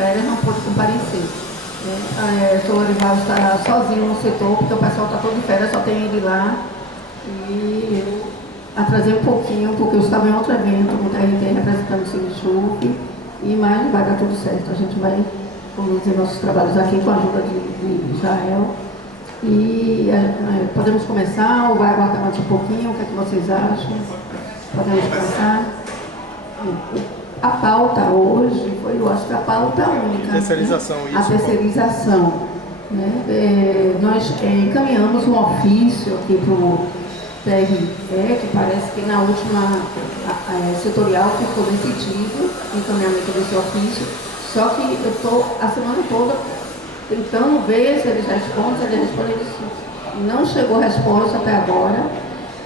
férias não pôde comparecer. O senhor Lorival está sozinho no setor, porque o pessoal está todo de férias, só tem ele lá. E eu atrasei um pouquinho, porque eu estava em outro evento no TRT representando o Sindichup, mas vai dar tudo certo. A gente vai conduzir nossos trabalhos aqui com a ajuda de Israel. E podemos começar ou vai aguardar mais um pouquinho? O que é que vocês acham? Podemos começar? A pauta hoje foi, eu acho que a pauta única. Terceirização, né? Isso. A terceirização. Né? Nós encaminhamos um ofício aqui para o TRE, que parece que na última setorial ficou decidido o encaminhamento desse ofício, só que eu estou a semana toda tentando ver se eles respondem, se eles respondem, não chegou resposta até agora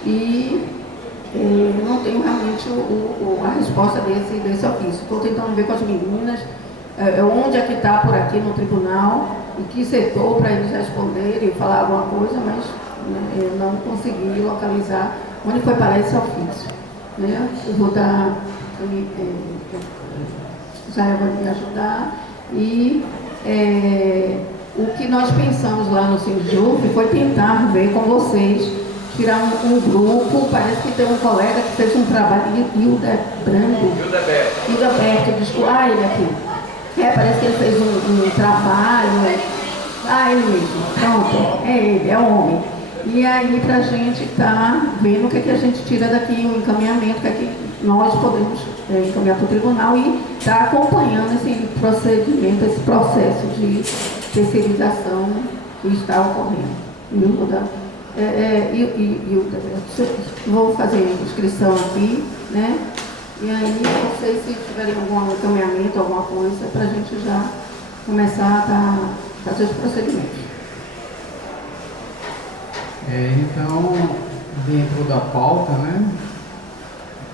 e não tenho realmente a resposta desse ofício. Estou tentando ver com as meninas onde é que está por aqui no tribunal e que setor para eles responderem e falar alguma coisa, mas eu não consegui localizar onde foi parar esse ofício. Né? Eu vou dar, já vai me ajudar e o que nós pensamos lá no Sindichup foi tentar ver com vocês, tirar um grupo, parece que tem um colega que fez um trabalho, Hildeberto, desculpa, ele aqui. Parece que ele fez um trabalho, ele mesmo, pronto, é ele, é o homem. E aí pra gente estar vendo o que a gente tira daqui, o encaminhamento, o que nós podemos encaminhar para o tribunal e estar acompanhando esse procedimento, esse processo de terceirização que está ocorrendo. Vou fazer inscrição aqui, né? E aí, não sei se tiverem algum encaminhamento, alguma coisa, para a gente já começar a fazer os procedimentos. Então, dentro da pauta, né,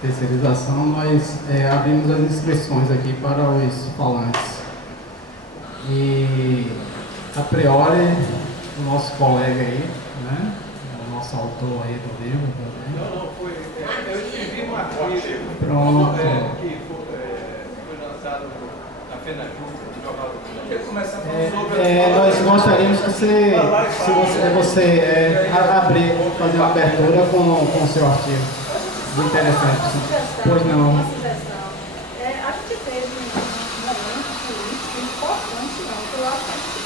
terceirização, nós abrimos as inscrições aqui para os falantes. E, a priori, o nosso colega aí, né, o nosso autor aí do livro também. Não, foi. Eu escrevi um artigo. Pronto. Que foi lançado na FENAJUF, no Jornal do Mundo. Eu começar falando sobre nós gostaríamos que você abrir, fazer uma abertura com o seu artigo. Muito interessante. Pois não. A gente teve um momento político importante, que eu acho que a gente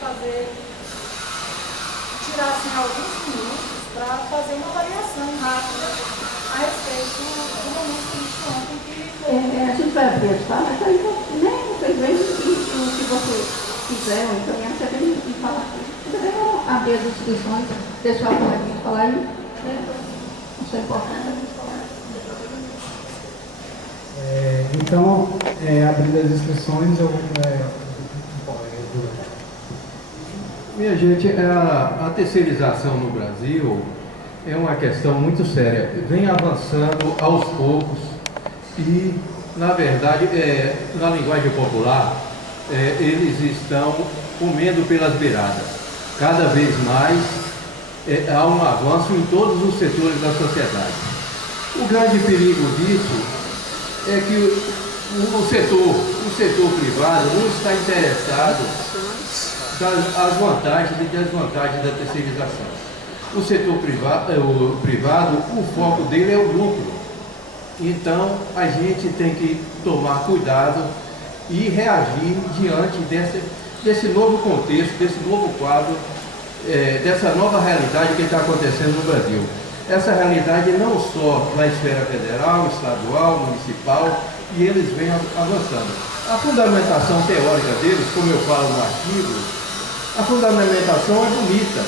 poderia tirar assim, alguns minutos para fazer uma avaliação rápida a respeito do momento político ontem que a gente vai abrir as falas, aí vocês veem o que vocês quiserem, então você tem que falar. Você deve abrir as inscrições, deixar o coleguinha falar aí. Isso é importante a gente falar. Então, abrindo as inscrições, Minha gente, a terceirização no Brasil é uma questão muito séria. Vem avançando aos poucos e, na verdade, na linguagem popular, eles estão comendo pelas beiradas. Cada vez mais há um avanço em todos os setores da sociedade. O grande perigo disso é que o setor privado não está interessado as vantagens e desvantagens da terceirização. O setor privado, o foco dele é o lucro. Então, a gente tem que tomar cuidado e reagir diante desse novo contexto, desse novo quadro, dessa nova realidade que está acontecendo no Brasil. Essa realidade não só na esfera federal, estadual, municipal, e eles vêm avançando. A fundamentação teórica deles, como eu falo no artigo, a fundamentação é bonita.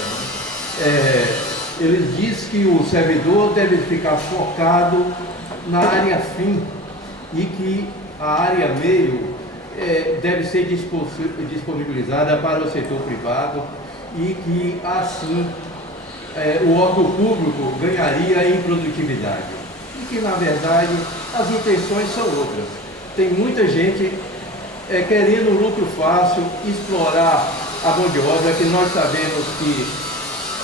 Ele diz que o servidor deve ficar focado na área fim e que a área meio deve ser disponibilizada para o setor privado e que, assim, o órgão público ganharia em produtividade. E que, na verdade, as intenções são outras. Tem muita gente querendo lucro fácil, explorar a mão de obra, que nós sabemos que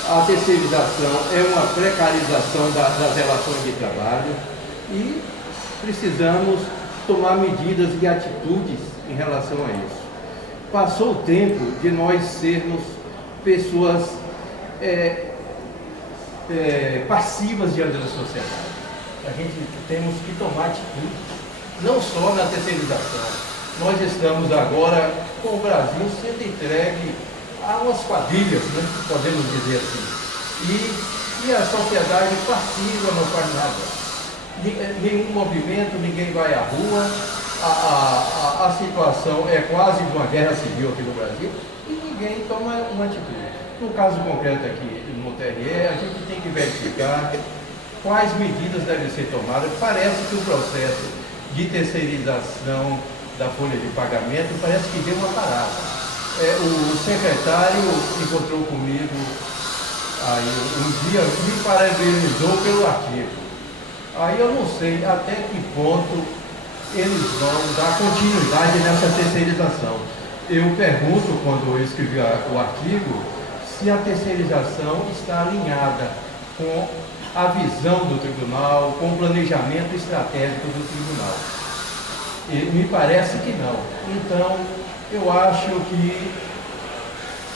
a terceirização é uma precarização das relações de trabalho e precisamos tomar medidas e atitudes em relação a isso. Passou o tempo de nós sermos pessoas passivas diante da sociedade. A gente temos que tomar atitude, não só na terceirização. Nós estamos agora com o Brasil sendo entregue a umas quadrilhas, né, podemos dizer assim. E a sociedade passiva não faz nada. Nenhum movimento, ninguém vai à rua. A situação é quase de uma guerra civil aqui no Brasil e ninguém toma uma atitude. No caso concreto aqui no TRE, a gente tem que verificar quais medidas devem ser tomadas. Parece que o processo de terceirização da folha de pagamento parece que deu uma parada. O secretário encontrou comigo aí um dia, me parabenizou pelo artigo. Aí eu não sei até que ponto eles vão dar continuidade nessa terceirização. Eu pergunto, quando eu escrevi o artigo, se a terceirização está alinhada com a visão do tribunal, com o planejamento estratégico do tribunal. E me parece que não. Então, eu acho que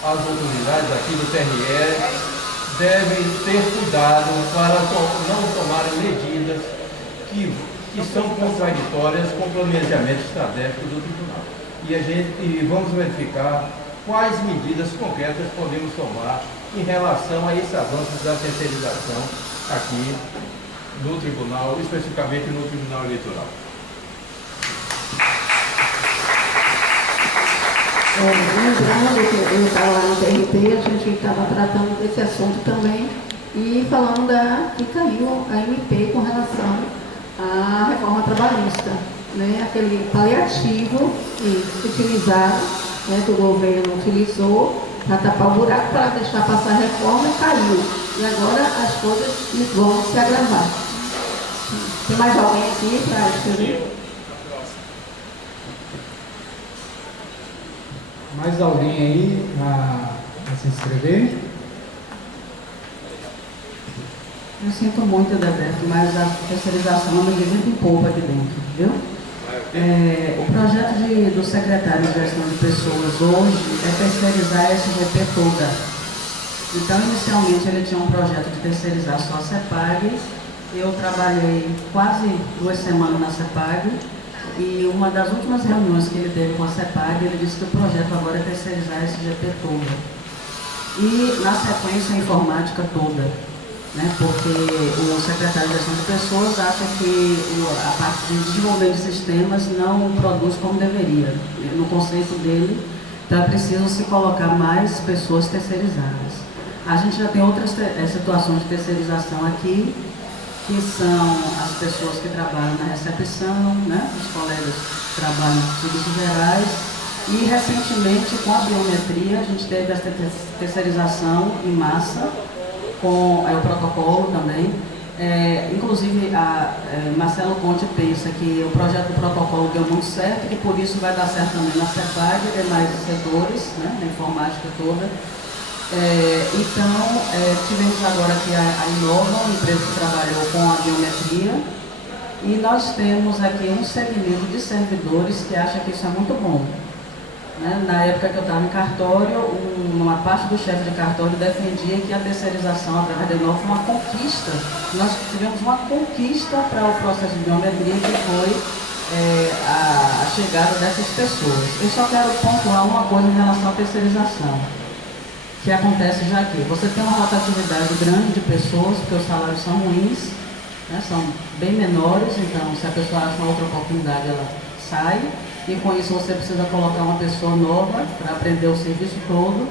as autoridades aqui do TRE devem ter cuidado para não tomarem medidas que são contraditórias com o planejamento estratégico do tribunal. E vamos verificar quais medidas concretas podemos tomar em relação a esse avanço da terceirização aqui no tribunal, especificamente no Tribunal Eleitoral. Lembrando que eu estava lá no TRT, a gente estava tratando desse assunto também e falando que caiu a MP com relação à reforma trabalhista, né? Aquele paliativo utilizado, né, que o governo utilizou para tapar o buraco, para deixar passar a reforma e caiu. E agora as coisas vão se agravar. Tem mais alguém aqui para escrever? Mais alguém aí a se inscrever? Eu sinto muito, Dedeto, mas a terceirização é uma divide um pouco aqui dentro, viu? O projeto do secretário de gestão de pessoas hoje é terceirizar a SGP toda. Então, inicialmente, ele tinha um projeto de terceirizar só a CEPAG. Eu trabalhei quase 2 semanas na CEPAG. E uma das últimas reuniões que ele teve com a CEPAG, ele disse que o projeto agora é terceirizar a SGP toda. E, na sequência, a informática toda, né? Porque o secretário de gestão de pessoas acha que a parte de desenvolvimento de sistemas não produz como deveria. No conceito dele, então é preciso se colocar mais pessoas terceirizadas. A gente já tem outras situações de terceirização aqui, que são as pessoas que trabalham na recepção, né? Os colegas que trabalham em serviços gerais. E, recentemente, com a biometria, a gente teve essa terceirização em massa, com o protocolo também. Inclusive, Marcelo Conte pensa que o projeto do protocolo deu muito certo, que por isso vai dar certo também na CEPAG e demais setores, né? Na informática toda. Então, tivemos agora aqui a Inova, uma empresa que trabalhou com a biometria, e nós temos aqui um segmento de servidores que acha que isso é muito bom. Né? Na época que eu estava em cartório, uma parte do chefe de cartório defendia que a terceirização através da Inova foi uma conquista. Nós tivemos uma conquista para o processo de biometria, que foi a chegada dessas pessoas. Eu só quero pontuar uma coisa em relação à terceirização, que acontece já aqui. Você tem uma rotatividade grande de pessoas, porque os salários são ruins, né, são bem menores, então se a pessoa acha uma outra oportunidade, ela sai, e com isso você precisa colocar uma pessoa nova para aprender o serviço todo.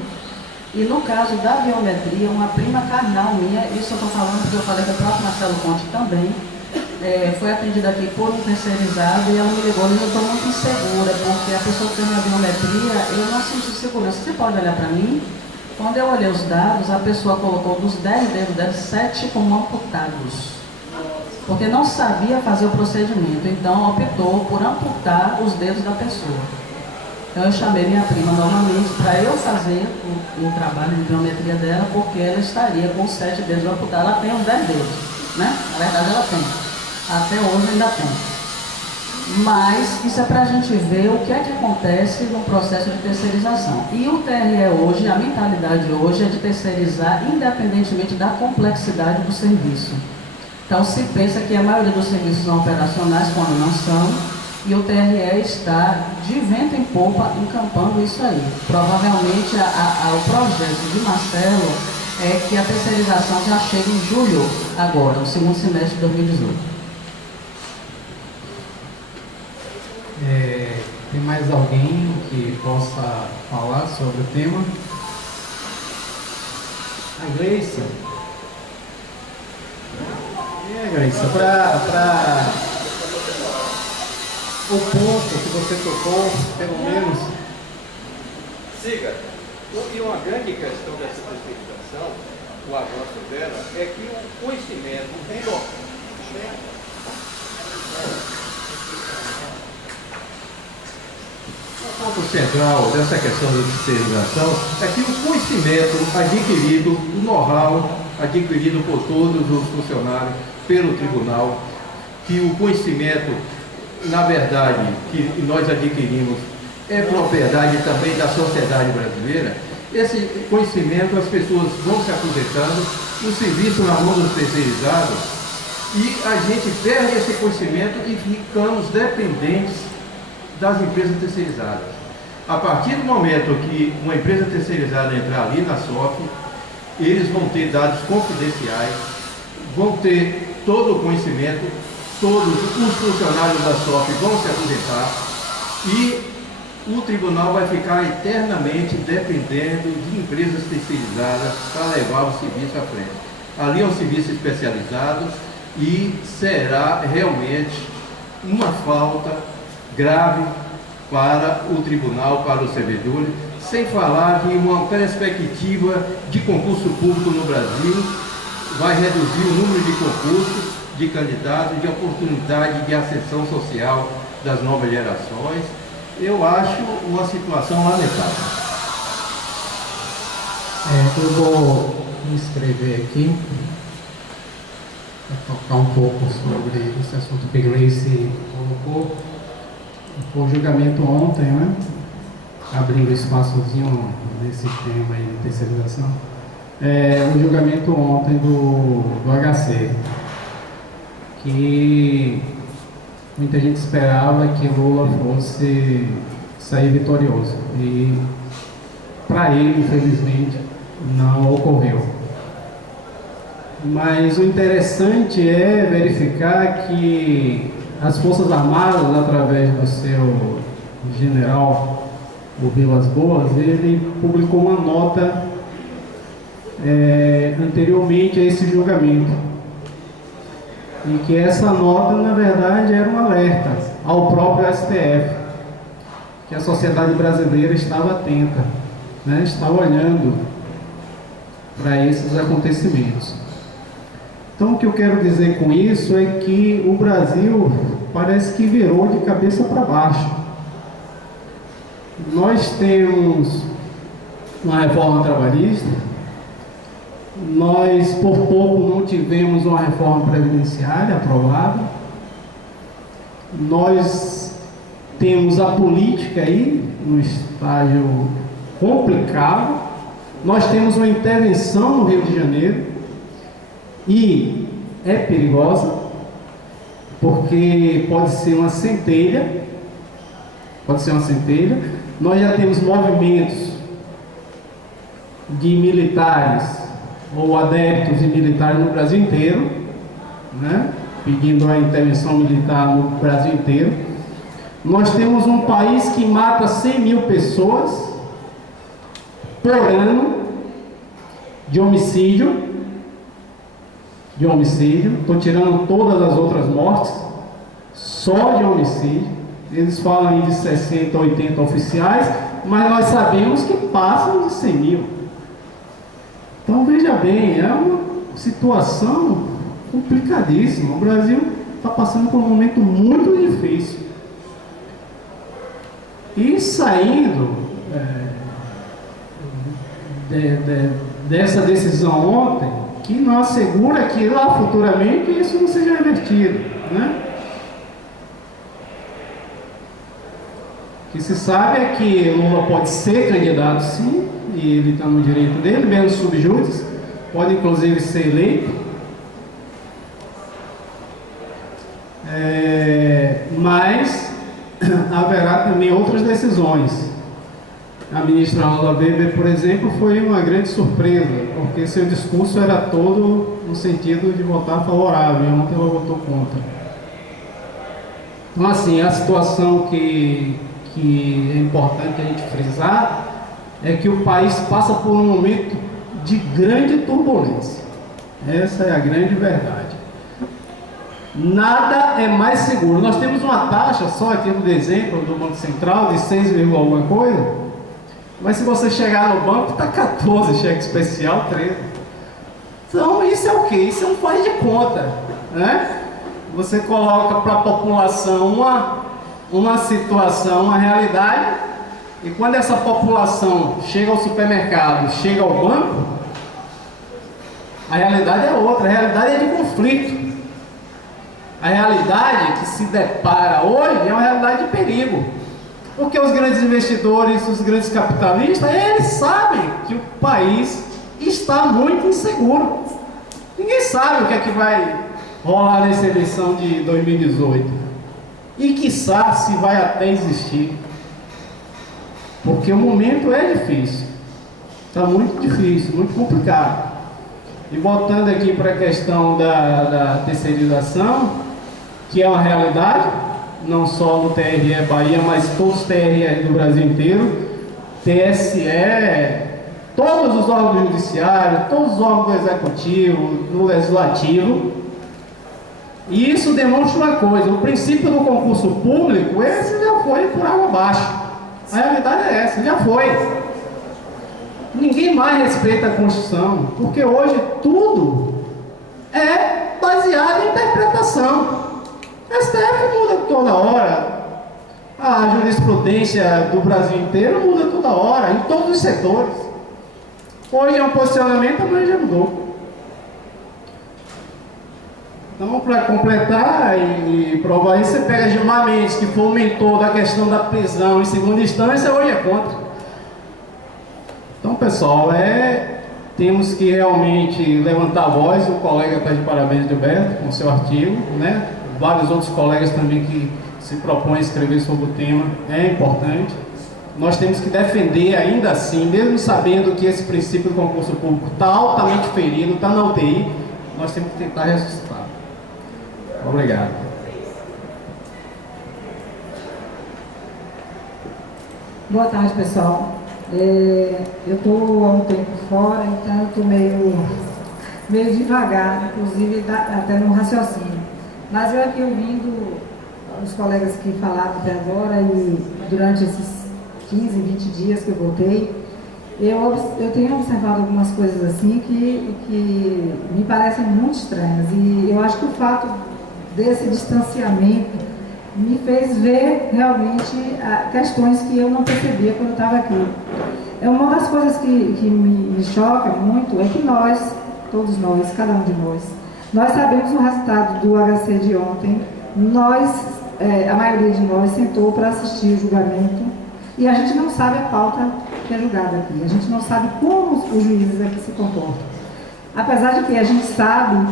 E no caso da biometria, uma prima carnal minha, isso eu estou falando porque eu falei que o próprio Marcelo Conte também, foi atendida aqui por um terceirizado, e ela me ligou, e eu estou muito insegura, porque a pessoa que tem a biometria, eu não senti segurança. Você pode olhar para mim? Quando eu olhei os dados, a pessoa colocou dos 10 dedos dela, 7 como amputados, porque não sabia fazer o procedimento, então optou por amputar os dedos da pessoa. Então eu chamei minha prima novamente para eu fazer o trabalho de biometria dela, porque ela estaria com 7 dedos amputados. Ela tem os 10 dedos, né? Na verdade ela tem, até hoje ainda tem. Mas isso é para a gente ver o que é que acontece no processo de terceirização. E o TRE hoje, a mentalidade hoje é de terceirizar independentemente da complexidade do serviço. Então se pensa que a maioria dos serviços são operacionais quando não são, e o TRE está de vento em popa encampando isso aí. Provavelmente o projeto de Marcelo é que a terceirização já chega em julho agora, no segundo semestre de 2018. Tem mais alguém que possa falar sobre o tema? A Gleice. Gleice, para o ponto que você tocou, pelo menos. Siga. E uma grande questão dessa terceirização, o avanço dela, é que o conhecimento tem o ponto central dessa questão da terceirização é que o conhecimento adquirido, o know-how adquirido por todos os funcionários, pelo tribunal, que o conhecimento, na verdade, que nós adquirimos é propriedade também da sociedade brasileira. Esse conhecimento, as pessoas vão se aposentando, o serviço na mão dos terceirizados, e a gente perde esse conhecimento e ficamos dependentes das empresas terceirizadas. A partir do momento que uma empresa terceirizada entrar ali na SOF, eles vão ter dados confidenciais, vão ter todo o conhecimento, todos os funcionários da SOF vão se aposentar e o tribunal vai ficar eternamente dependendo de empresas terceirizadas para levar o serviço à frente. Ali é um serviço especializado e será realmente uma falta grave para o tribunal, para os servidores, sem falar que uma perspectiva de concurso público no Brasil vai reduzir o número de concursos, de candidatos, de oportunidade de ascensão social das novas gerações. Eu acho uma situação lamentável. Eu vou me inscrever aqui para tocar um pouco sobre esse assunto que a Gleice colocou. O julgamento ontem, né? Abrindo espaçozinho nesse tema aí de terceirização. O julgamento ontem do HC, que muita gente esperava que Lula fosse sair vitorioso e para ele, infelizmente, não ocorreu. Mas o interessante é verificar que as Forças Armadas, através do seu general, o Vilas Boas, ele publicou uma nota anteriormente a esse julgamento. E que essa nota, na verdade, era um alerta ao próprio STF, que a sociedade brasileira estava atenta, né? Estava olhando para esses acontecimentos. Então, o que eu quero dizer com isso é que o Brasil parece que virou de cabeça para baixo. Nós temos uma reforma trabalhista, nós por pouco não tivemos uma reforma previdenciária aprovada, nós temos a política aí no estágio complicado, nós temos uma intervenção no Rio de Janeiro e é perigosa, porque pode ser uma centelha, nós já temos movimentos de militares ou adeptos de militares no Brasil inteiro, né? Pedindo a intervenção militar no Brasil inteiro. Nós temos um país que mata 100 mil pessoas por ano de homicídio. Estou tirando todas as outras mortes, só de homicídio. Eles falam aí de 60, 80 oficiais, mas nós sabemos que passam de 100 mil. Então veja bem, é uma situação complicadíssima. O Brasil está passando por um momento muito difícil. E saindo dessa decisão ontem, que não assegura que lá futuramente isso não seja revertido, né? que se sabe é que Lula pode ser candidato, sim, e ele está no direito dele, mesmo subjúdice, pode inclusive ser eleito. Mas haverá também outras decisões. A ministra Rosa Weber, por exemplo, foi uma grande surpresa, porque seu discurso era todo no sentido de votar favorável, e ontem ela votou contra. Então, assim, a situação que é importante a gente frisar é que o país passa por um momento de grande turbulência. Essa é a grande verdade. Nada é mais seguro. Nós temos uma taxa, só aqui no exemplo do Banco Central, de 6, alguma coisa, mas se você chegar no banco, está 14, cheque especial, 13. Então, isso é o quê? Isso é um faz de conta, né? Você coloca para a população uma situação, uma realidade, e quando essa população chega ao supermercado, chega ao banco, a realidade é outra, a realidade é de conflito. A realidade que se depara hoje é uma realidade de perigo. Porque os grandes investidores, os grandes capitalistas, eles sabem que o país está muito inseguro. Ninguém sabe o que é que vai rolar nessa eleição de 2018. E quiçá se vai até existir. Porque o momento é difícil. Está muito difícil, muito complicado. E voltando aqui para a questão da terceirização, que é uma realidade, não só no TRE Bahia, mas todos os TRE do Brasil inteiro, TSE, todos os órgãos judiciários, todos os órgãos do executivo, do legislativo. E isso demonstra uma coisa: o princípio do concurso público, esse já foi por água abaixo. A realidade é essa, já foi. Ninguém mais respeita a Constituição, porque hoje tudo é baseado em interpretação. O STF muda toda hora, a jurisprudência do Brasil inteiro muda toda hora, em todos os setores. Hoje é um posicionamento, amanhã já mudou. Então, para completar e provar isso, você pega Gilmar Mendes, que foi o mentor da questão da prisão em segunda instância, hoje é contra. Então, pessoal, temos que realmente levantar a voz. O colega está de parabéns, Gilberto, com o seu artigo, né? Vários outros colegas também que se propõem a escrever sobre o tema, é importante. Nós temos que defender ainda assim, mesmo sabendo que esse princípio do concurso público está altamente ferido, está na UTI, nós temos que tentar ressuscitar. Obrigado. Boa tarde, pessoal. Eu estou há um tempo fora, então eu estou meio devagar, inclusive até no raciocínio. Mas eu aqui ouvindo os colegas que falaram até agora, e durante esses 15, 20 dias que eu voltei, eu tenho observado algumas coisas assim que me parecem muito estranhas. E eu acho que o fato desse distanciamento me fez ver realmente questões que eu não percebia quando eu estava aqui. Uma das coisas que me choca muito é que nós, todos nós, cada um de nós sabemos o resultado do HC de ontem. A maioria de nós sentou para assistir o julgamento e a gente não sabe a pauta que é julgada aqui. A gente não sabe como os juízes aqui se comportam. Apesar de que a gente sabe,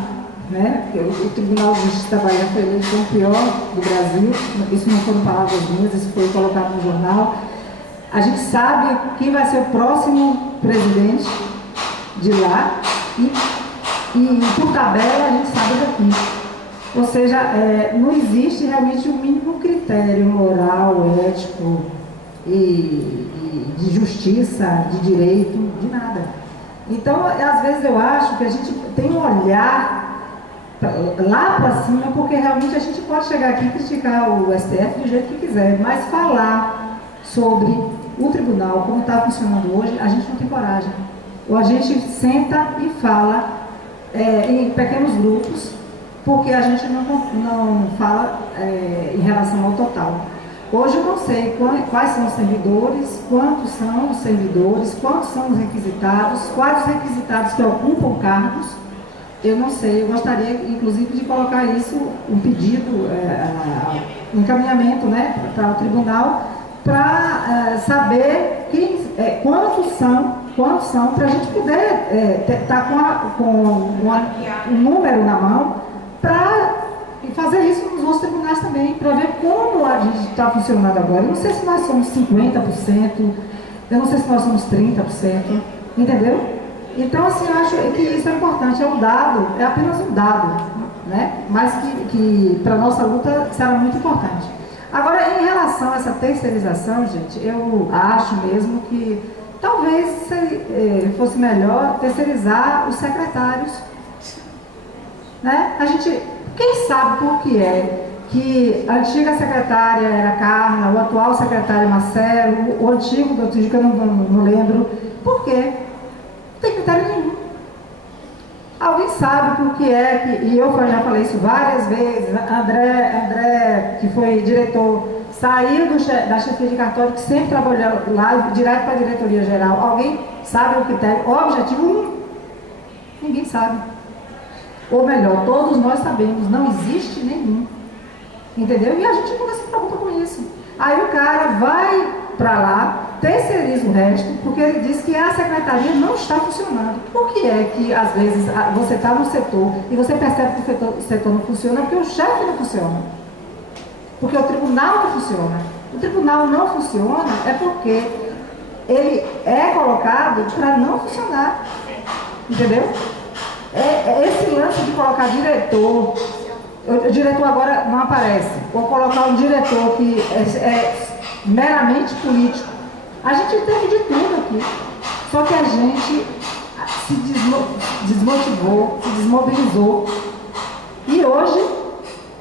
né, que o Tribunal de Justiça da Bahia foi eleito como o pior do Brasil, isso não foram palavras minhas, isso foi colocado no jornal. A gente sabe quem vai ser o próximo presidente de lá e por tabela a gente sabe daqui. Ou seja, não existe realmente o mínimo critério moral, ético e de justiça, de direito, de nada. Então, às vezes eu acho que a gente tem um olhar lá para cima, porque realmente a gente pode chegar aqui e criticar o STF do jeito que quiser, mas falar sobre o tribunal, como está funcionando hoje, a gente não tem coragem. Ou a gente senta e fala em pequenos grupos, porque a gente não fala em relação ao total. Hoje eu não sei quais são os servidores, quantos são os servidores, quantos são os requisitados, quais os requisitados que ocupam cargos. Eu não sei, eu gostaria inclusive de colocar isso, um pedido, um encaminhamento, né, para o tribunal, para saber quantos são, para a gente poder estar com um número na mão, para fazer isso nos outros tribunais também, para ver como a gente está funcionando agora. Eu não sei se nós somos 50%, eu não sei se nós somos 30%, entendeu? Então, assim, eu acho que isso é importante, é apenas um dado, né? Mas que para a nossa luta será muito importante. Agora, em relação a essa terceirização, gente, eu acho mesmo que talvez fosse melhor terceirizar os secretários, né? Quem sabe por que é que a antiga secretária era Carla, o atual secretário é Marcelo, o antigo do que eu não lembro, por quê? Não tem critério nenhum. Alguém sabe por que é que, e eu já falei isso várias vezes, André, que foi diretor, saiu da chefia de cartório, que sempre trabalhou lá, direto para a diretoria geral. Alguém sabe o critério? O objetivo? Ninguém sabe. Ou melhor, todos nós sabemos, não existe nenhum. Entendeu? E a gente nunca se preocupa com isso. Aí o cara vai para lá, terceiriza o resto, porque ele diz que a secretaria não está funcionando. Por que é que, às vezes, você está no setor e você percebe que o setor não funciona? Porque o chefe não funciona. Porque o tribunal não funciona. O tribunal não funciona é porque ele é colocado para não funcionar. Entendeu? Esse lance de colocar diretor, o diretor agora não aparece, ou colocar um diretor que é meramente político. A gente teve de tudo aqui, só que a gente se desmotivou, se desmobilizou. E hoje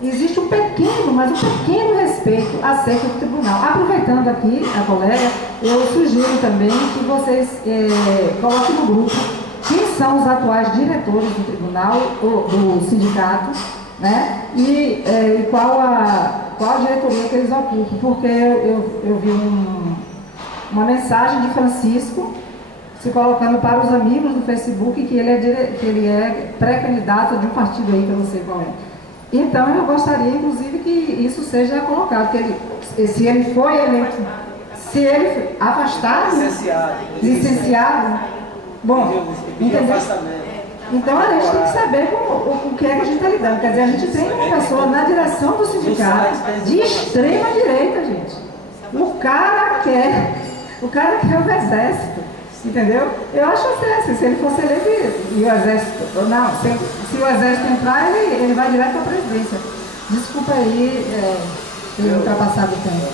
existe um pequeno respeito acerca do tribunal. Aproveitando aqui a colega, eu sugiro também que vocês coloquem no grupo quem são os atuais diretores do tribunal, do sindicato, né? E qual a diretoria que eles ocupam, porque eu vi uma mensagem de Francisco se colocando para os amigos do Facebook que ele é pré-candidato de um partido aí que eu não sei qual é. Então eu gostaria, inclusive, que isso seja colocado, que se ele foi eleito, se ele afastado, licenciado, bom, entendeu? Então a gente tem que saber o que é que a gente está lidando. Quer dizer, a gente tem uma pessoa na direção do sindicato de extrema direita, gente. O cara quer o exército, entendeu? Eu acho assim, se ele fosse eleito e o exército, não, se o exército entrar, ele vai direto para a presidência. Desculpa aí, ter ultrapassado o tempo.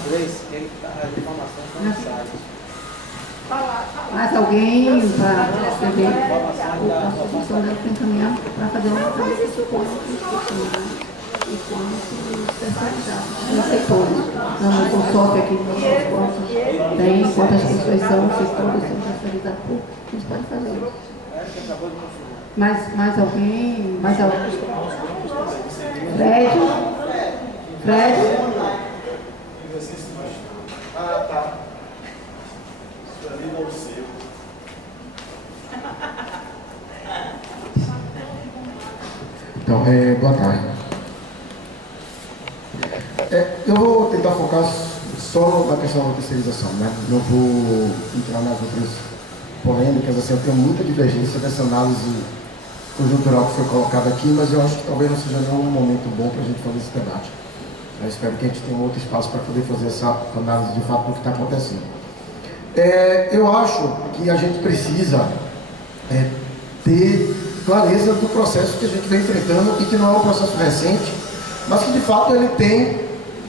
Mais alguém para receber a solução dela para encaminhar para fazer uma análise e quanto terceirizados nos setores. Não, eu sou sócia aqui no nosso tem quantas pessoas são, setores são terceirizados. A gente pode fazer isso. Mais alguém? Fred? Tá. Ali não sei. Então, boa tarde. Eu vou tentar focar só na questão da terceirização, né? Não vou entrar nas outras polêmicas, assim, eu tenho muita divergência dessa análise conjuntural que foi colocada aqui, mas eu acho que talvez não seja nenhum momento bom para a gente fazer esse debate. Eu espero que a gente tenha um outro espaço para poder fazer essa análise de fato do que está acontecendo. Eu acho que a gente precisa ter clareza do processo que a gente vem enfrentando e que não é um processo recente, mas que de fato ele tem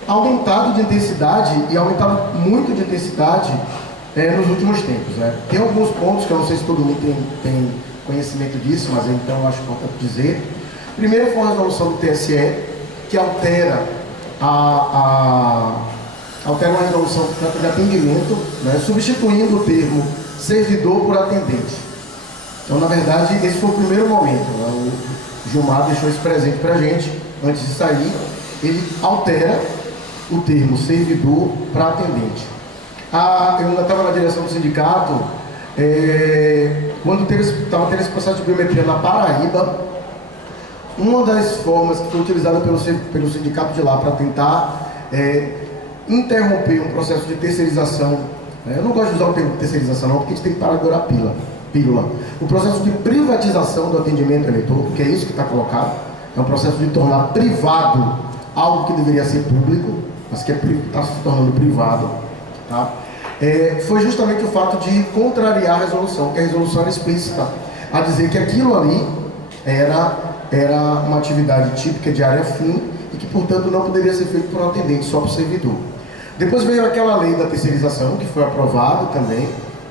aumentado de intensidade e aumentado muito de intensidade nos últimos tempos. Tem alguns pontos que eu não sei se todo mundo tem conhecimento disso, mas então eu acho importante dizer. Primeiro foi a resolução do TSE que altera uma resolução de atendimento, né, substituindo o termo servidor por atendente. Então, na verdade, esse foi o primeiro momento. Né? O Gilmar deixou isso presente para a gente, antes de sair. Ele altera o termo servidor para atendente. Eu ainda estava na direção do sindicato, quando estava tendo esse processo de biometria na Paraíba, uma das formas que foi utilizada pelo sindicato de lá para tentar interromper um processo de terceirização, né? Eu não gosto de usar o termo terceirização não, porque a gente tem que parar de dourar pílula. O processo de privatização do atendimento eleitor, porque é isso que está colocado, é um processo de tornar privado algo que deveria ser público, mas que está se tornando privado, tá? Foi justamente o fato de contrariar a resolução, que a resolução era explícita, a dizer que aquilo ali era uma atividade típica de área fim e que, portanto, não poderia ser feito por um atendente, só por servidor. Depois veio aquela lei da terceirização, que foi aprovada também,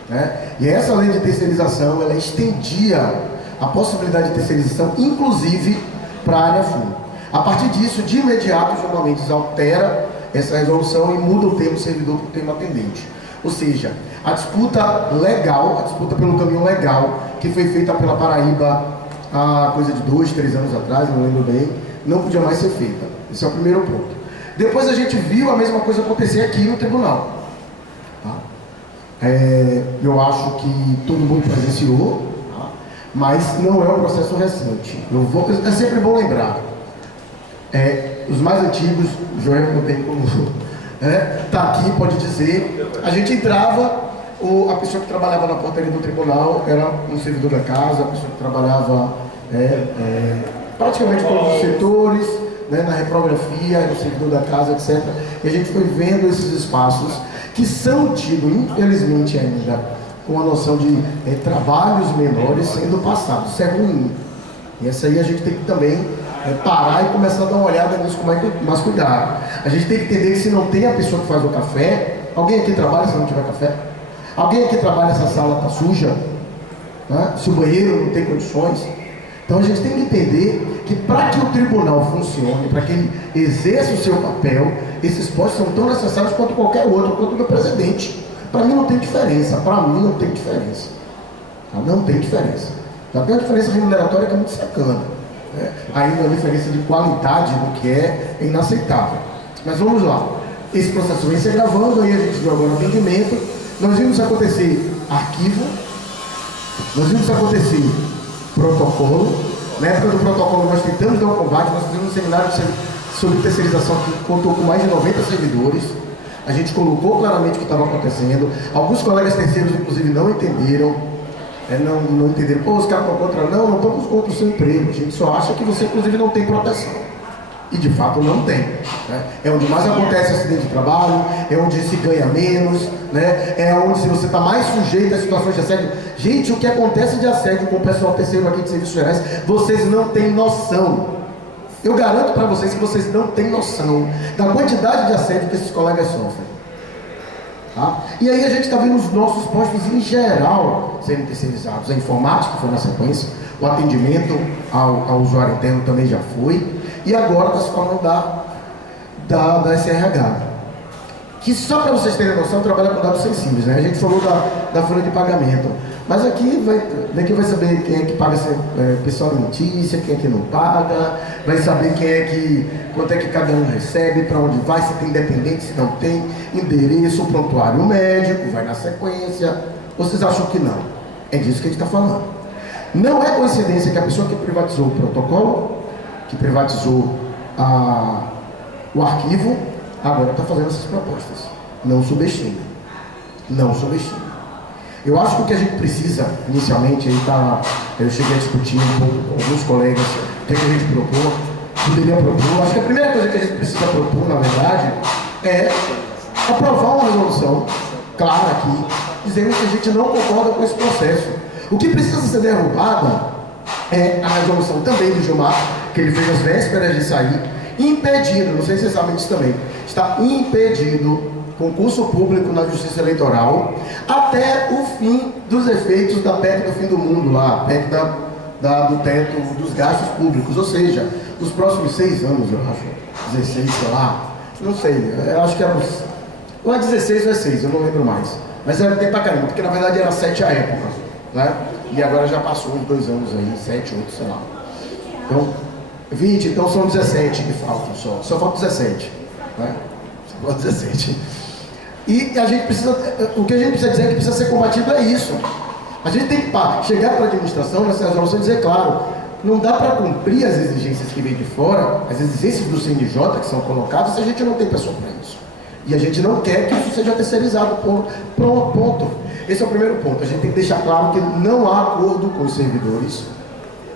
né? E essa lei de terceirização, ela estendia a possibilidade de terceirização, inclusive para a área fim. A partir disso, de imediato, o Gilmar Mendes altera essa resolução e muda o termo servidor para o termo atendente. Ou seja, a disputa legal, a disputa pelo caminho legal, que foi feita pela Paraíba há coisa de 2, 3 anos atrás, não lembro bem, não podia mais ser feita. Esse é o primeiro ponto. Depois a gente viu a mesma coisa acontecer aqui no tribunal. Tá? Eu acho que todo mundo presenciou, tá? Mas não é um processo recente. É sempre bom lembrar. Os mais antigos, o Joel não tem como tá aqui, pode dizer, a gente entrava, a pessoa que trabalhava na portaria do tribunal era um servidor da casa, a pessoa que trabalhava praticamente todos os setores, né, na reprografia, era o servidor da casa, etc. E a gente foi vendo esses espaços que são tidos, infelizmente ainda, com a noção de trabalhos menores sendo passados. Isso é ruim. E essa aí a gente tem que também parar e começar a dar uma olhada nisso com mais cuidado. A gente tem que entender que se não tem a pessoa que faz o café, alguém aqui trabalha se não tiver café? Alguém aqui trabalha se a sala está suja? Né? Se o banheiro não tem condições? Então a gente tem que entender que para que o tribunal funcione, para que ele exerça o seu papel, esses postos são tão necessários quanto qualquer outro, quanto o meu presidente. Para mim não tem diferença, para mim não tem diferença. Tá? Não tem diferença. Já tem uma diferença remuneratória que é muito sacana. Ainda a diferença de qualidade do que é inaceitável. Mas vamos lá. Esse processo vem se agravando, aí a gente viu agora o atendimento. Nós vimos acontecer arquivo, nós vimos acontecer protocolo. Na época do protocolo nós tentamos dar um combate, nós fizemos um seminário sobre terceirização que contou com mais de 90 servidores. A gente colocou claramente o que estava acontecendo. Alguns colegas terceiros, inclusive, não entenderam. Não entenderam, os caras estão contra. Não estamos contra o seu emprego. A gente só acha que você, inclusive, não tem proteção. E de fato não tem. Né? É onde mais acontece acidente de trabalho, é onde se ganha menos, né? É onde se você está mais sujeito a situações de assédio. Gente, o que acontece de assédio com o pessoal terceiro aqui de serviços gerais, vocês não têm noção. Eu garanto para vocês que vocês não têm noção da quantidade de assédio que esses colegas sofrem. Tá? E aí a gente está vendo os nossos postos em geral serem terceirizados. A informática foi na sequência, o atendimento ao usuário interno também já foi, e agora está se falando da SRH, que só para vocês terem noção trabalha com dados sensíveis, né? A gente falou da folha de pagamento, mas aqui vai saber quem é que paga pessoal de notícia, quem é que não paga, vai saber quanto é que cada um recebe, para onde vai, se tem dependente, se não tem, endereço, prontuário médico, vai na sequência. Vocês acham que não? É disso que a gente está falando. Não é coincidência que a pessoa que privatizou o protocolo, que privatizou o arquivo, agora está fazendo essas propostas. Não subestime. Não subestime. Eu acho que o que a gente precisa, inicialmente, eu cheguei a discutir um pouco com alguns colegas o que a gente poderia propor. Acho que a primeira coisa que a gente precisa propor, na verdade, é aprovar uma resolução clara aqui, dizendo que a gente não concorda com esse processo. O que precisa ser derrubada é a resolução também do Gilmar, que ele fez às vésperas de sair, impedindo, não sei se vocês sabem disso também, está impedido concurso público na Justiça Eleitoral até o fim dos efeitos da PEC do fim do mundo lá, a PEC do teto dos gastos públicos, ou seja, nos próximos 6 anos, eu acho, 16, sei lá, não sei, eu acho que era ou é 16 ou é 6, eu não lembro mais, mas era tempo pra caramba, porque na verdade era 7 à época, né? E agora já passou uns 2 anos aí, 7, 8, sei lá. Então, 20, então são 17 que faltam só faltam 17, né? Só faltam 17. E a gente precisa, o que a gente precisa dizer que precisa ser combatido é isso. A gente tem que chegar para a administração nessa resolução e dizer, claro, não dá para cumprir as exigências que vêm de fora, as exigências do CNJ que são colocadas, se a gente não tem pessoa para isso. E a gente não quer que isso seja terceirizado. Ponto. Esse é o primeiro ponto. A gente tem que deixar claro que não há acordo com os servidores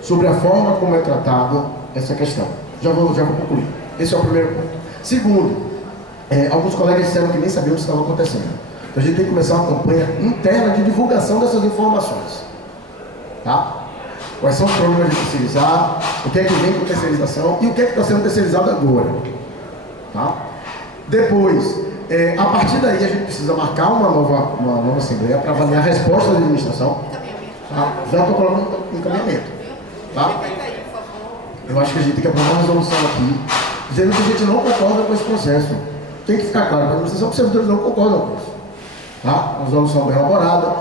sobre a forma como é tratada essa questão. Já vou concluir. Esse é o primeiro ponto. Segundo, alguns colegas disseram que nem sabiam o que estava acontecendo. Então a gente tem que começar uma campanha interna de divulgação dessas informações. Tá? Quais são os problemas de terceirizar, o que é que vem com terceirização e o que é que está sendo terceirizado agora. Tá? Depois, a partir daí a gente precisa marcar uma nova assembleia para avaliar a resposta da administração. Tá? Já estou colocando encaminhamento. Tá? Eu acho que a gente tem que aprovar uma resolução aqui, dizendo que a gente não concorda com esse processo. Tem que ficar claro para a administração que os servidores não concordam com isso. Tá? Uma resolução bem elaborada,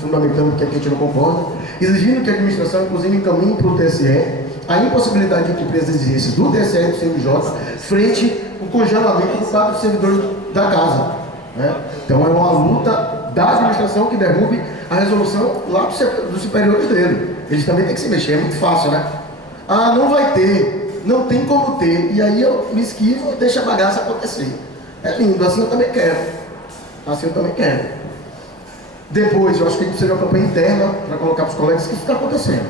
fundamentando porque a gente não concorda, exigindo que a administração, inclusive, encaminhe para o TSE a impossibilidade de cumprir as exigências do TSE e do CNJ frente ao congelamento do quadro de servidores da casa. Né? Então é uma luta da administração que derrube a resolução lá dos superiores dele. Eles também têm que se mexer, é muito fácil, né? Ah, não vai ter, não tem como ter, e aí eu me esquivo e deixo a bagaça acontecer. É lindo, assim eu também quero. Assim eu também quero. Depois, eu acho que a gente precisa de uma campanha interna para colocar para os colegas o que está acontecendo.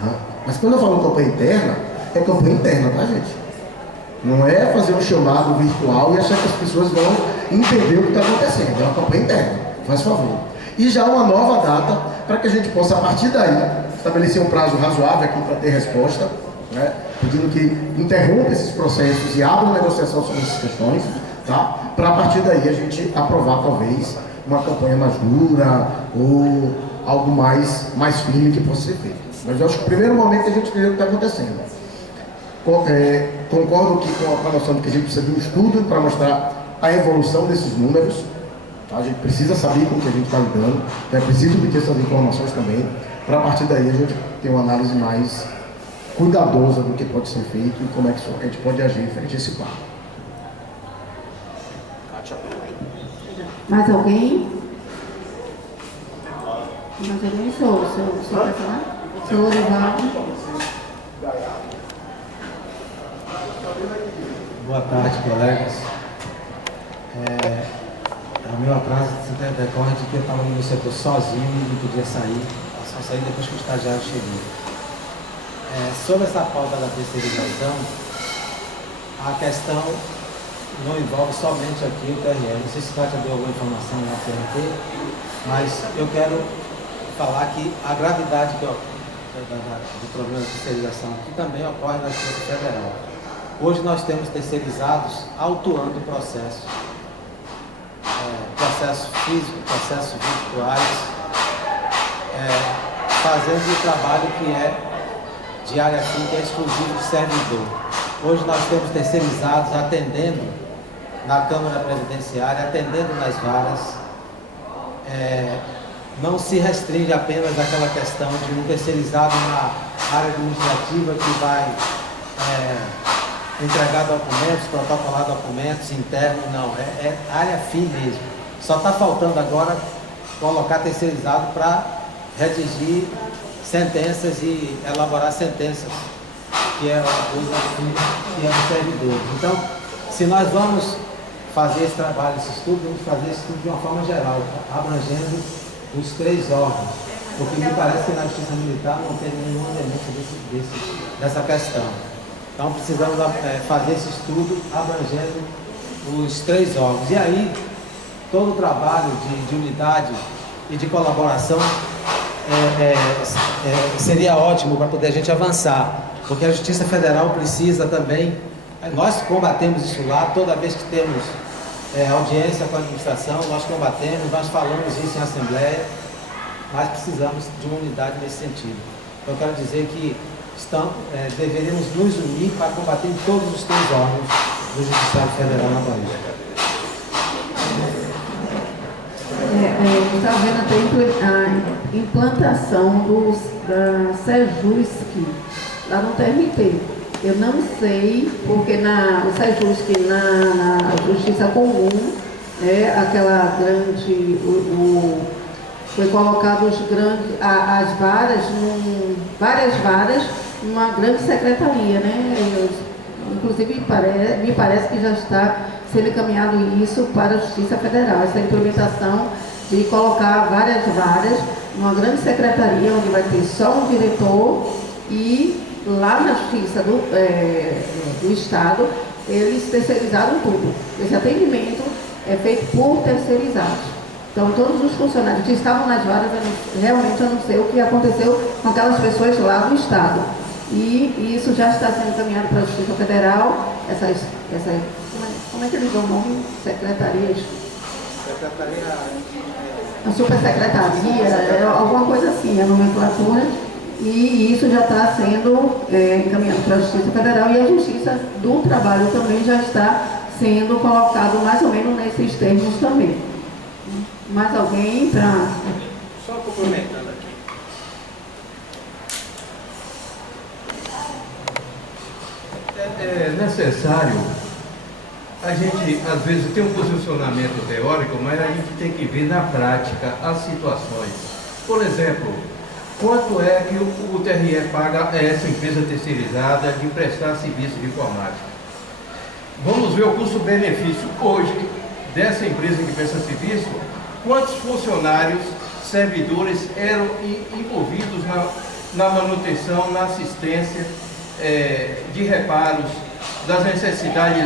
Tá? Mas quando eu falo campanha interna, é campanha interna, tá, gente? Não é fazer um chamado virtual e achar que as pessoas vão entender o que está acontecendo. É uma campanha interna, faz favor. E já uma nova data para que a gente possa, a partir daí, estabelecer um prazo razoável aqui para ter resposta, né? Pedindo que interrompa esses processos e abra uma negociação sobre essas questões, tá? Para a partir daí a gente aprovar talvez uma campanha mais dura ou algo mais firme que possa ser feito. Mas eu acho que no primeiro momento a gente entendeu o que está acontecendo. Concordo aqui com a noção de que a gente precisa de um estudo para mostrar a evolução desses números. Tá? A gente precisa saber com o que a gente está lidando, é preciso obter essas informações também, para a partir daí a gente ter uma análise mais cuidadosa do que pode ser feito e como é que a gente pode agir frente a esse quadro. Mais alguém? Mais alguém? Senhor quer falar? Senhor Ivaldo. Boa tarde, colegas. O meu atraso decorre de que eu estava no setor sozinho e não podia sair. Eu só saí depois que o estagiário chegou. Sobre essa pauta da terceirização, a questão não envolve somente aqui o TRE. Não sei se vai ter alguma informação na TRT, mas eu quero falar que a gravidade do problema de terceirização aqui também ocorre na Justiça Federal. Hoje nós temos terceirizados autuando processos. Processos físicos, processos virtuais, fazendo o trabalho que é de área fim, que é exclusivo de servidor. Hoje nós temos terceirizados atendendo na Câmara Previdenciária, atendendo nas varas. Não se restringe apenas àquela questão de um terceirizado na área administrativa que vai entregar documentos, protocolar documentos internos, não, é área fim mesmo. Só está faltando agora colocar terceirizado para redigir sentenças e elaborar sentenças, que é uma coisa que é do servidor. Então, se nós vamos fazer esse trabalho, esse estudo, vamos fazer esse estudo de uma forma geral, abrangendo os 3 órgãos, porque me parece que na Justiça Militar não tem nenhuma denúncia dessa questão. Então precisamos fazer esse estudo abrangendo os 3 órgãos. E aí, todo o trabalho de unidade e de colaboração seria ótimo para poder a gente avançar, porque a Justiça Federal precisa também, nós combatemos isso lá, toda vez que temos audiência com a administração, nós combatemos, nós falamos isso em assembleia, mas precisamos de uma unidade nesse sentido. Então eu quero dizer que deveríamos nos unir para combater em todos os 3 órgãos do Judiciário Federal na Bahia. Está vendo até a implantação da SEJUSC lá no TRT. Eu não sei, porque o SEJUSC na Justiça Comum, aquela grande, foi colocado as varas, várias varas, numa grande secretaria, né? Inclusive me parece que já está sendo encaminhado isso para a Justiça Federal, essa implementação de colocar várias varas numa grande secretaria, onde vai ter só um diretor, e lá na Justiça do Estado, eles terceirizaram tudo. Esse atendimento é feito por terceirizados. Então, todos os funcionários que estavam nas varas, realmente eu não sei o que aconteceu com aquelas pessoas lá do Estado. E isso já está sendo encaminhado para a Justiça Federal, como é que eles dão o nome? Secretarias? A supersecretaria, alguma coisa assim, a nomenclatura. E isso já está sendo encaminhado para a Justiça Federal, e a Justiça do Trabalho também já está sendo colocado mais ou menos nesses termos também. Mais alguém para... Só complementando aqui. É necessário, a gente às vezes tem um posicionamento teórico, mas a gente tem que ver na prática as situações. Por exemplo, quanto é que o TRE paga a essa empresa terceirizada de prestar serviço de informática? Vamos ver o custo-benefício hoje dessa empresa que presta serviço. Quantos funcionários, servidores eram envolvidos na manutenção, na assistência de reparos das necessidades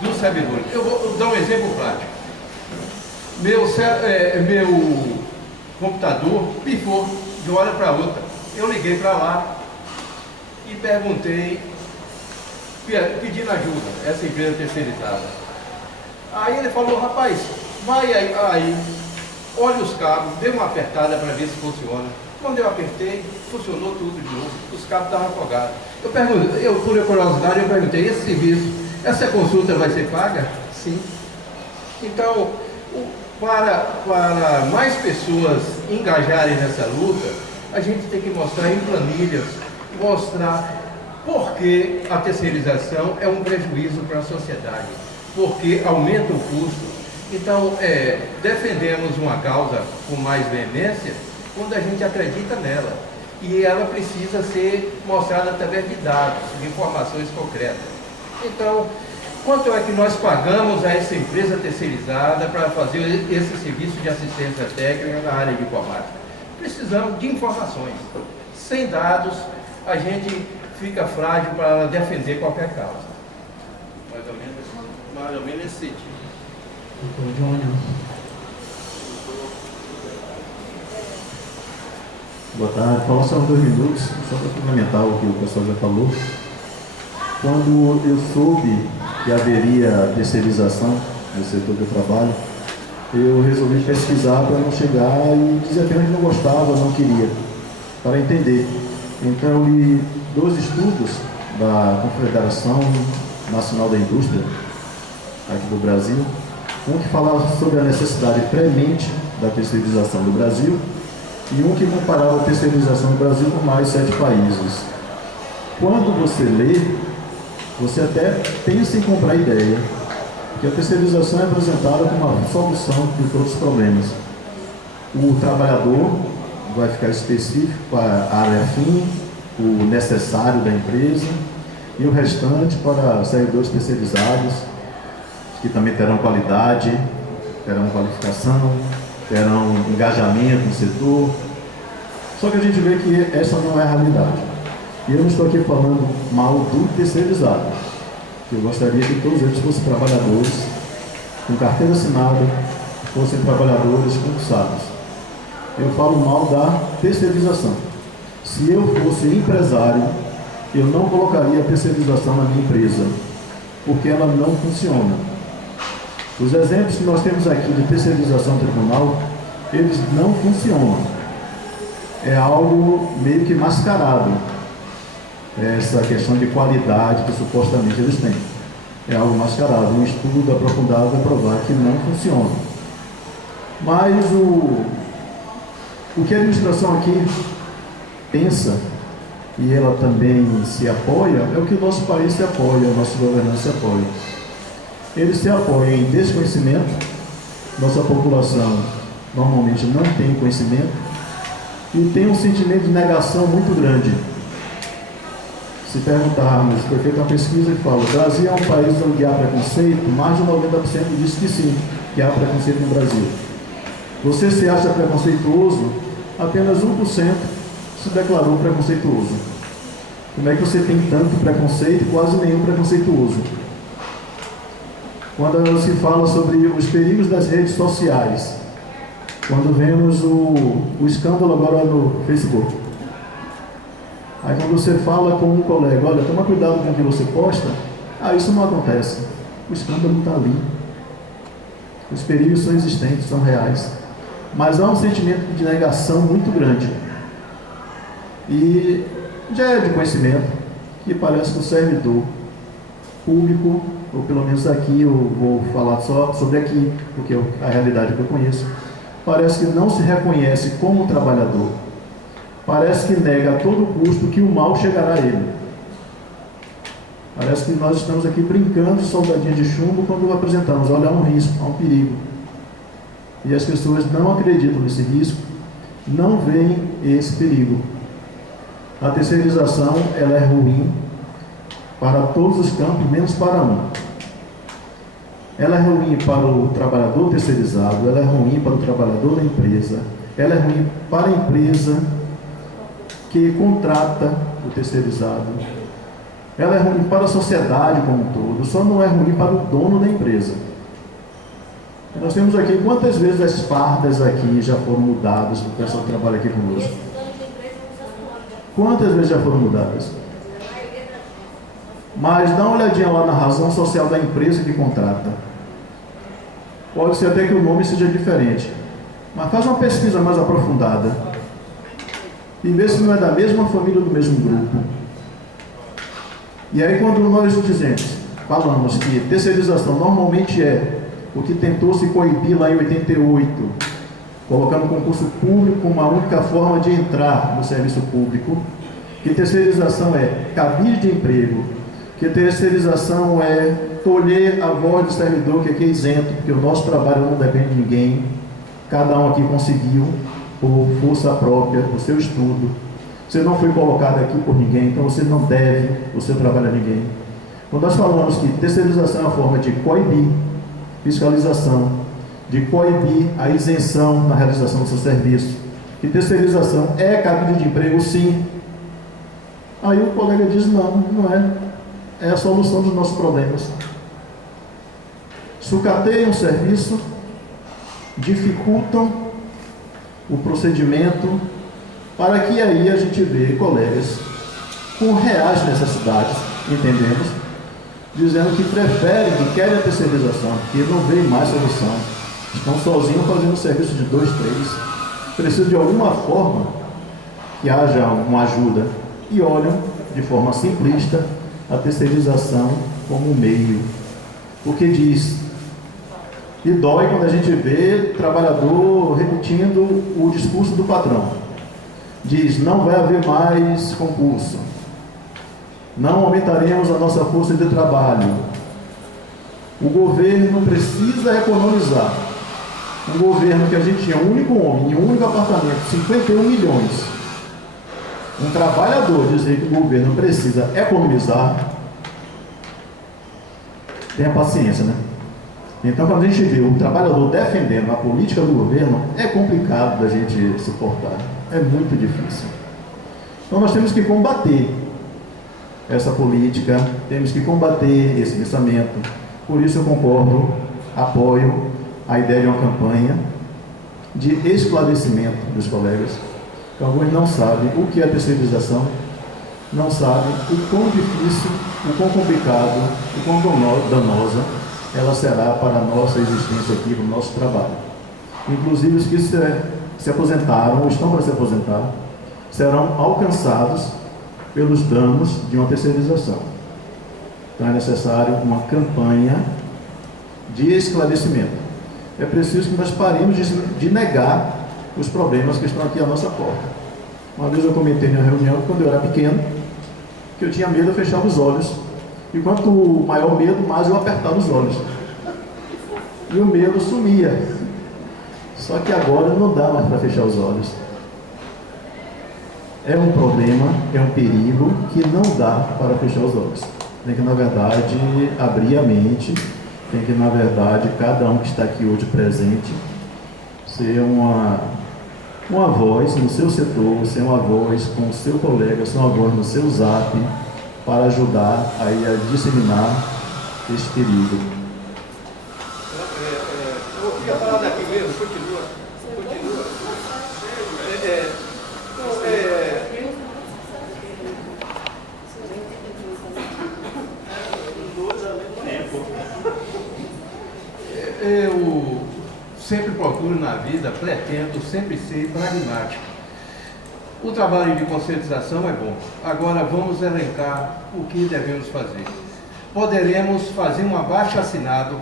dos servidores? Eu vou dar um exemplo prático. Meu computador pifou de uma hora para outra. Eu liguei para lá e perguntei, pedindo ajuda, essa empresa terceirizada. Aí ele falou: rapaz, vai aí, olha os cabos, dê uma apertada para ver se funciona. Quando eu apertei, funcionou tudo de novo, os cabos estavam afogados. Por curiosidade, eu perguntei: esse serviço, essa consulta vai ser paga? Sim. Então, para mais pessoas engajarem nessa luta, a gente tem que mostrar em planilhas, mostrar por que a terceirização é um prejuízo para a sociedade, porque aumenta o custo. Então, defendemos uma causa com mais veemência quando a gente acredita nela, e ela precisa ser mostrada através de dados, de informações concretas. Então, quanto é que nós pagamos a essa empresa terceirizada para fazer esse serviço de assistência técnica na área de informática? Precisamos de informações. Sem dados, a gente fica frágil para defender qualquer causa. Mais ou menos nesse sentido. Doutor Júnior. Boa tarde. Falar só uns 2 minutos, só para complementar o que o pessoal já falou. Quando eu soube que haveria terceirização no setor que eu trabalho, eu resolvi pesquisar para não chegar e dizer apenas que não gostava, não queria, para entender. Então eu li 2 estudos da Confederação Nacional da Indústria, aqui do Brasil, um que falava sobre a necessidade premente da terceirização do Brasil e um que comparava a terceirização do Brasil com mais 7 países. Quando você lê, você até pensa em comprar a ideia, que a terceirização é apresentada como uma solução de todos os problemas. O trabalhador vai ficar específico para a área fim, o necessário da empresa, e o restante para servidores terceirizados, que também terão qualidade, terão qualificação, terão engajamento no setor. Só que a gente vê que essa não é a realidade. E eu não estou aqui falando mal do terceirizado. Eu gostaria que todos eles fossem trabalhadores com carteira assinada, fossem trabalhadores concursados. Eu falo mal da terceirização. Se eu fosse empresário, eu não colocaria a terceirização na minha empresa, porque ela não funciona. Os exemplos que nós temos aqui de terceirização tribunal, eles não funcionam. É algo meio que mascarado, essa questão de qualidade que supostamente eles têm. É algo mascarado. Um estudo aprofundado vai provar que não funciona. Mas o que a administração aqui pensa, e ela também se apoia, é o que o nosso país se apoia, a nossa governança se apoia. Eles se apoiam em desconhecimento. Nossa população normalmente não tem conhecimento e tem um sentimento de negação muito grande. Se perguntarmos, foi feita uma pesquisa que fala: o Brasil é um país onde há preconceito, mais de 90% diz que sim, que há preconceito no Brasil. Você se acha preconceituoso? Apenas 1% se declarou preconceituoso. Como é que você tem tanto preconceito e quase nenhum preconceituoso? Quando se fala sobre os perigos das redes sociais, quando vemos o escândalo agora no Facebook, aí quando você fala com um colega: olha, toma cuidado com o que você posta, isso não acontece. O escândalo está ali. Os perigos são existentes, são reais. Mas há um sentimento de negação muito grande. E já é de conhecimento que parece que o servidor público, ou pelo menos aqui, eu vou falar só sobre aqui, porque é a realidade que eu conheço, parece que não se reconhece como trabalhador. Parece que nega a todo custo que o mal chegará a ele. Parece que nós estamos aqui brincando de soldadinho de chumbo quando apresentamos: olha, há um risco, há um perigo. E as pessoas não acreditam nesse risco, não veem esse perigo. A terceirização, ela é ruim para todos os campos, menos para um. Ela é ruim para o trabalhador terceirizado, ela é ruim para o trabalhador da empresa, ela é ruim para a empresa que contrata o terceirizado, ela é ruim para a sociedade como um todo, só não é ruim para o dono da empresa. Nós temos aqui, quantas vezes as fardas aqui já foram mudadas para o pessoal que trabalha aqui conosco? Quantas vezes já foram mudadas? Mas dá uma olhadinha lá na razão social da empresa que contrata. Pode ser até que o nome seja diferente, mas faz uma pesquisa mais aprofundada e vê se não é da mesma família ou do mesmo grupo. E aí, quando nós falamos que terceirização normalmente é o que tentou se coibir lá em 88, colocando o concurso público como a única forma de entrar no serviço público, que terceirização é cabide de emprego, que terceirização é colher a voz do servidor que aqui é isento, porque o nosso trabalho não depende de ninguém, cada um aqui conseguiu por força própria, por seu estudo. Você não foi colocado aqui por ninguém, então você não deve o seu trabalho a ninguém. Quando nós falamos que terceirização é uma forma de coibir fiscalização, de coibir a isenção na realização do seu serviço, que terceirização é cabide de emprego, sim. Aí o colega diz: não, não é. É a solução dos nossos problemas. Sucateiam o serviço, dificultam o procedimento, para que aí a gente vê colegas com reais necessidades, entendemos, dizendo que preferem, que querem a terceirização, que não veem mais solução, estão sozinhos fazendo serviço de 2, 3, precisam de alguma forma que haja uma ajuda, e olham de forma simplista a terceirização como meio, porque diz, e dói quando a gente vê trabalhador repetindo o discurso do patrão, diz: não vai haver mais concurso, não aumentaremos a nossa força de trabalho, o governo precisa economizar. Um governo que a gente tinha um único homem, em um único apartamento, 51 milhões. Um trabalhador dizer que o governo precisa economizar, tenha paciência, né? Então, quando a gente vê o trabalhador defendendo a política do governo, é complicado da gente suportar, é muito difícil. Então, nós temos que combater essa política, temos que combater esse pensamento. Por isso eu concordo, apoio a ideia de uma campanha de esclarecimento dos colegas, que alguns não sabem o que é terceirização, não sabem o quão difícil, o quão complicado, o quão danosa ela será para a nossa existência aqui, para o nosso trabalho. Inclusive os que se aposentaram ou estão para se aposentar serão alcançados pelos danos de uma terceirização. Então é necessário uma campanha de esclarecimento. É preciso que nós paremos de negar os problemas que estão aqui à nossa porta. Uma vez eu comentei em uma reunião, quando eu era pequeno, que eu tinha medo de fechar os olhos. E quanto maior o medo, mais eu apertava os olhos. E o medo sumia. Só que agora não dá mais para fechar os olhos. é um problema, é um perigo que não dá para fechar os olhos. Tem que, na verdade, abrir a mente, tem que, na verdade, cada um que está aqui hoje presente, ser uma voz no seu setor, ser uma voz com o seu colega, ser uma voz no seu zap, para ajudar aí a disseminar esse perigo. Eu ia falar daqui mesmo, continua. Eu sempre procuro na vida, pretendo sempre ser pragmático. O trabalho de conscientização é bom. Agora vamos elencar o que devemos fazer. Poderemos fazer um abaixo-assinado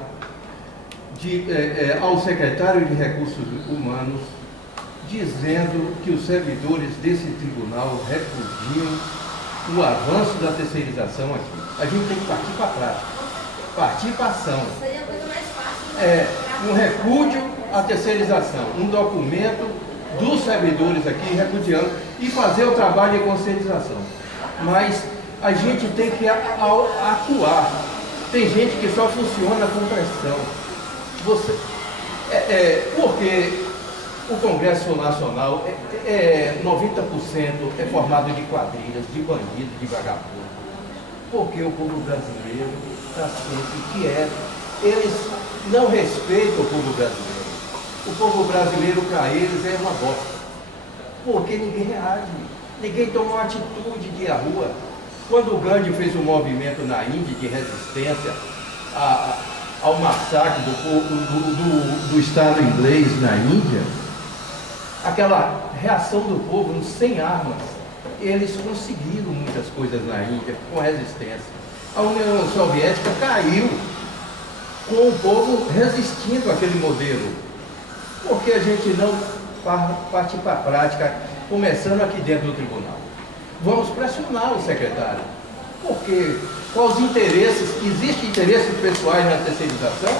ao secretário de Recursos Humanos, dizendo que os servidores desse tribunal repudiam o avanço da terceirização aqui. A gente tem que partir para a prática, partir para a ação. Seria a coisa mais fácil. Um repúdio à terceirização, um documento dos servidores aqui repudiando e fazer o trabalho de conscientização. Mas a gente tem que atuar. Tem gente que só funciona com pressão. Porque o Congresso Nacional 90% é formado de quadrilhas, de bandidos, de vagabundos. Porque o povo brasileiro está sempre quieto. Eles não respeitam o povo brasileiro. O povo brasileiro, para eles, é uma bosta. Porque ninguém reage. Ninguém toma uma atitude de ir à rua. Quando o Gandhi fez um movimento na Índia de resistência ao massacre do Estado inglês na Índia, aquela reação do povo sem armas, eles conseguiram muitas coisas na Índia com resistência. A União Soviética caiu com o povo resistindo àquele modelo. Por que a gente não parte para a prática, começando aqui dentro do tribunal? Vamos pressionar o secretário. Porque quais interesses, existem interesses pessoais na terceirização?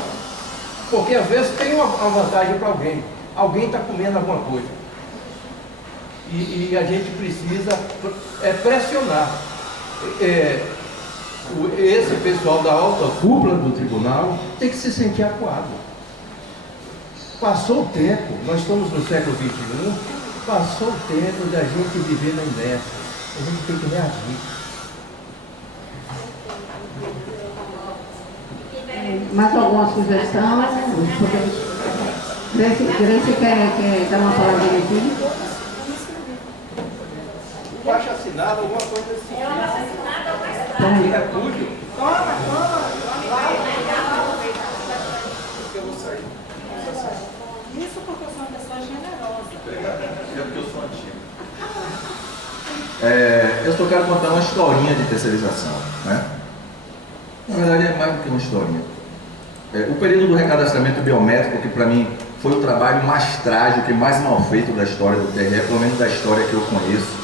Porque às vezes tem uma vantagem para alguém. Alguém está comendo alguma coisa. E a gente precisa pressionar. Esse pessoal da alta cúpula do tribunal tem que se sentir acuado. Passou o tempo, nós estamos no século XXI, passou o tempo da gente viver na inércia. A gente tem que reagir. Mais alguma sugestão? Grace quer dar uma palavrinha aqui? Baixa assinado, alguma coisa assim. Repúdio. Eu vou sair. Isso porque eu sou uma pessoa generosa. Obrigado. É porque eu sou antigo. Eu só quero contar uma historinha de terceirização, né? Na verdade é mais do que uma historinha. O período do recadastramento biométrico, que para mim foi o trabalho mais trágico e mais mal feito da história do TRE, pelo menos da história que eu conheço,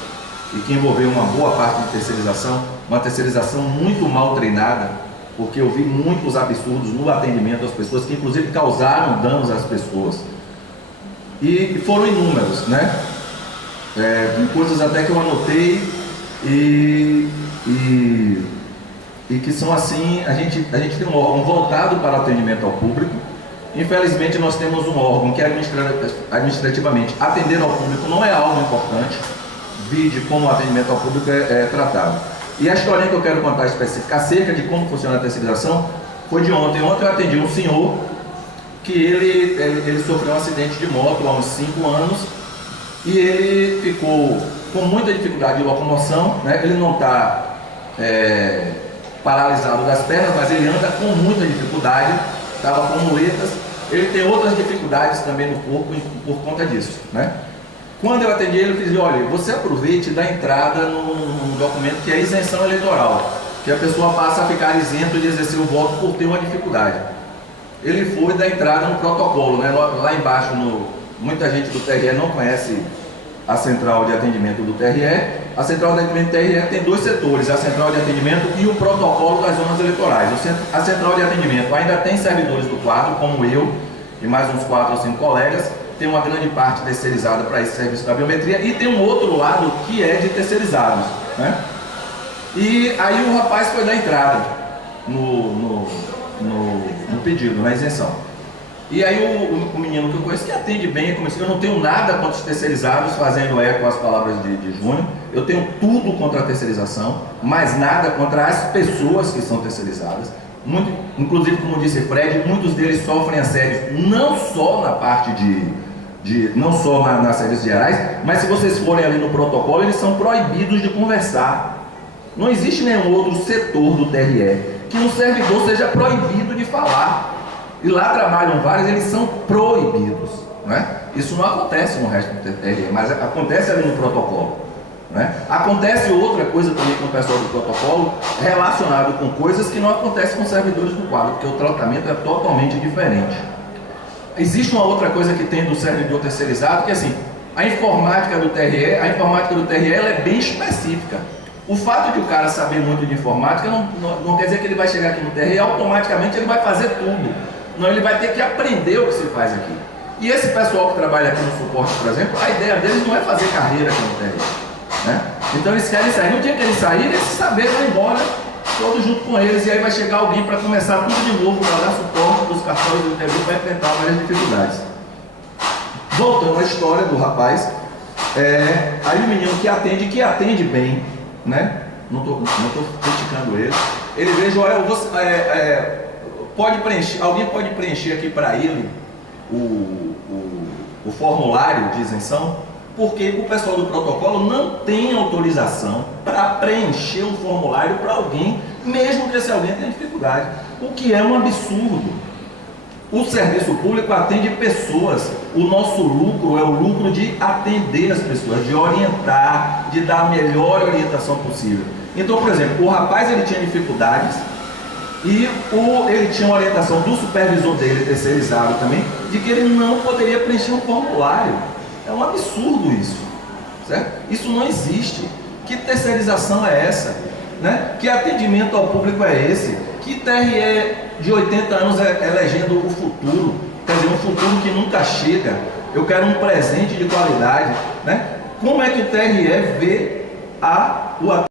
e que envolveu uma boa parte de terceirização, uma terceirização muito mal treinada, porque eu vi muitos absurdos no atendimento das pessoas, que inclusive causaram danos às pessoas. E foram inúmeros, né? Coisas até que eu anotei e que são assim, a gente tem um órgão voltado para o atendimento ao público. Infelizmente nós temos um órgão que administrativamente atender ao público não é algo importante, vide como o atendimento ao público é tratado. E a historinha que eu quero contar específica acerca de como funciona a terceirização foi de ontem. Ontem eu atendi um senhor que ele sofreu um acidente de moto há uns 5 anos e ele ficou com muita dificuldade de locomoção, né? Ele não está paralisado das pernas, mas ele anda com muita dificuldade, estava com muletas, ele tem outras dificuldades também no corpo por conta disso, né? Quando eu atendi ele, eu fiz: olha, você aproveite da entrada num documento que é isenção eleitoral, que a pessoa passa a ficar isento de exercer o voto por ter uma dificuldade. Ele foi da entrada no protocolo, né? Lá embaixo, muita gente do TRE não conhece a central de atendimento do TRE. A central de atendimento do TRE tem 2 setores, a central de atendimento e o protocolo das zonas eleitorais. A central de atendimento ainda tem servidores do quadro, como eu e mais uns 4 ou 5 colegas, tem uma grande parte terceirizada para esse serviço da biometria, e tem um outro lado que é de terceirizados, né? E aí o rapaz foi dar entrada no pedido, na isenção. E aí o menino que eu conheço, que atende bem, começou, eu não tenho nada contra os terceirizados, fazendo eco às palavras de Júnior, eu tenho tudo contra a terceirização, mas nada contra as pessoas que são terceirizadas. Muito, inclusive, como disse Fred, muitos deles sofrem assédio, não só na parte não só nas serviços gerais, mas se vocês forem ali no protocolo, eles são proibidos de conversar. Não existe nenhum outro setor do TRE que um servidor seja proibido de falar. E lá trabalham vários, eles são proibidos, né? Isso não acontece no resto do TRE, mas acontece ali no protocolo, né? Acontece outra coisa também com o pessoal do protocolo, relacionado com coisas que não acontecem com os servidores do quadro, porque o tratamento é totalmente diferente. Existe uma outra coisa que tem do servidor terceirizado, que é assim, a informática do TRE ela é bem específica. O fato de o cara saber muito de informática não quer dizer que ele vai chegar aqui no TRE e automaticamente ele vai fazer tudo. Não, ele vai ter que aprender o que se faz aqui. E esse pessoal que trabalha aqui no suporte, por exemplo, a ideia deles não é fazer carreira aqui no TRE, né? Então eles querem sair. No dia que eles saírem, esse saber vai embora, todos junto com eles, e aí vai chegar alguém para começar tudo de novo, para dar suporte para os cartões do TRE, vai enfrentar várias dificuldades. Voltando à história do rapaz, aí o menino que atende bem, né? Não estou criticando ele. Ele veio, Joel, alguém pode preencher aqui para ele o formulário de isenção, porque o pessoal do protocolo não tem autorização para preencher um formulário para alguém, mesmo que esse alguém tenha dificuldade, o que é um absurdo. O serviço público atende pessoas, o nosso lucro é o lucro de atender as pessoas, de orientar, de dar a melhor orientação possível. Então, por exemplo, o rapaz ele tinha dificuldades, e ele tinha uma orientação do supervisor dele, terceirizado também, de que ele não poderia preencher um formulário. É um absurdo isso, certo? Isso não existe. Que terceirização é essa? Né? Que atendimento ao público é esse? Que TRE de 80 anos elegendo o futuro? Quer dizer, um futuro que nunca chega. Eu quero um presente de qualidade, né? Como é que o TRE vê o